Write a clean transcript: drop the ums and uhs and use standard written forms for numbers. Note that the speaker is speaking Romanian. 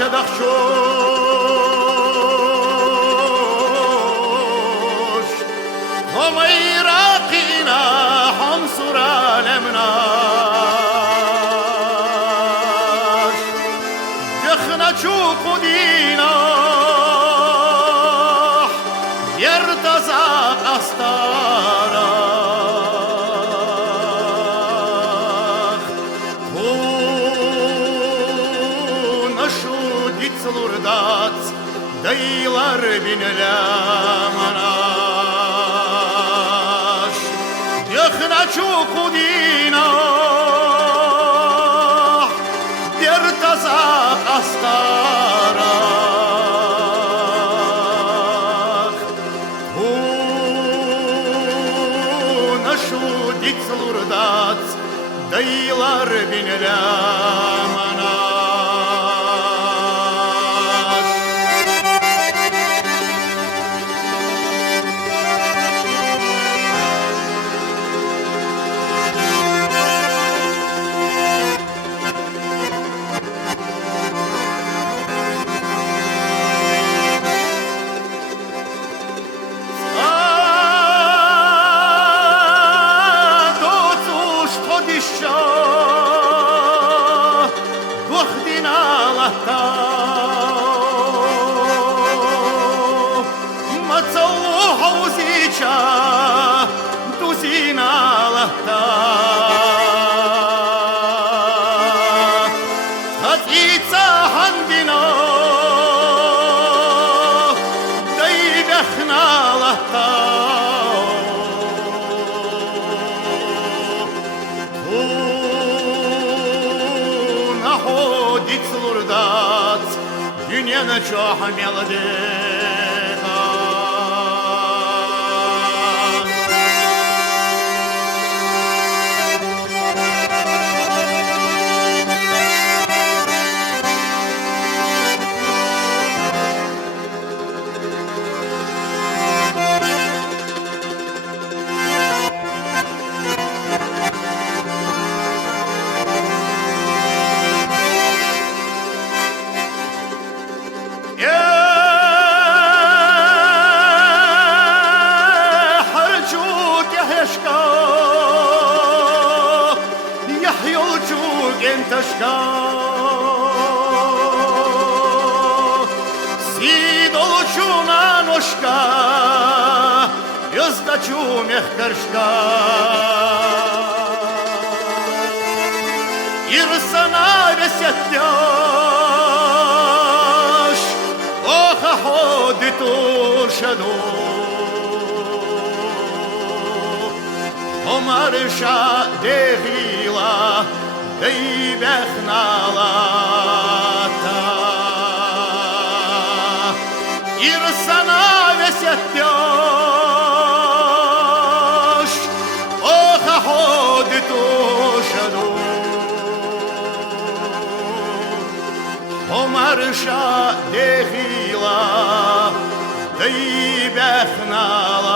شدخشوش هم عراقينا حمصر لمناش دخنا تشوق دينا يرتزق أستارخ هون أشود يتسلور دات ديلر بين لمناش دخنا تشوق دينا يرتزق أستارخ هون يتسلور دات ديلر بين لمناش Dünyanı çok meladık Ташка сидолчу на ножка ёздачу мехкаршка ирсана весеттяш оха ходи туршаду омарша дехила ای بخنالاتا İrsana vesetyaş Oha hodi tuşadu Omarşa dehila ey bexnala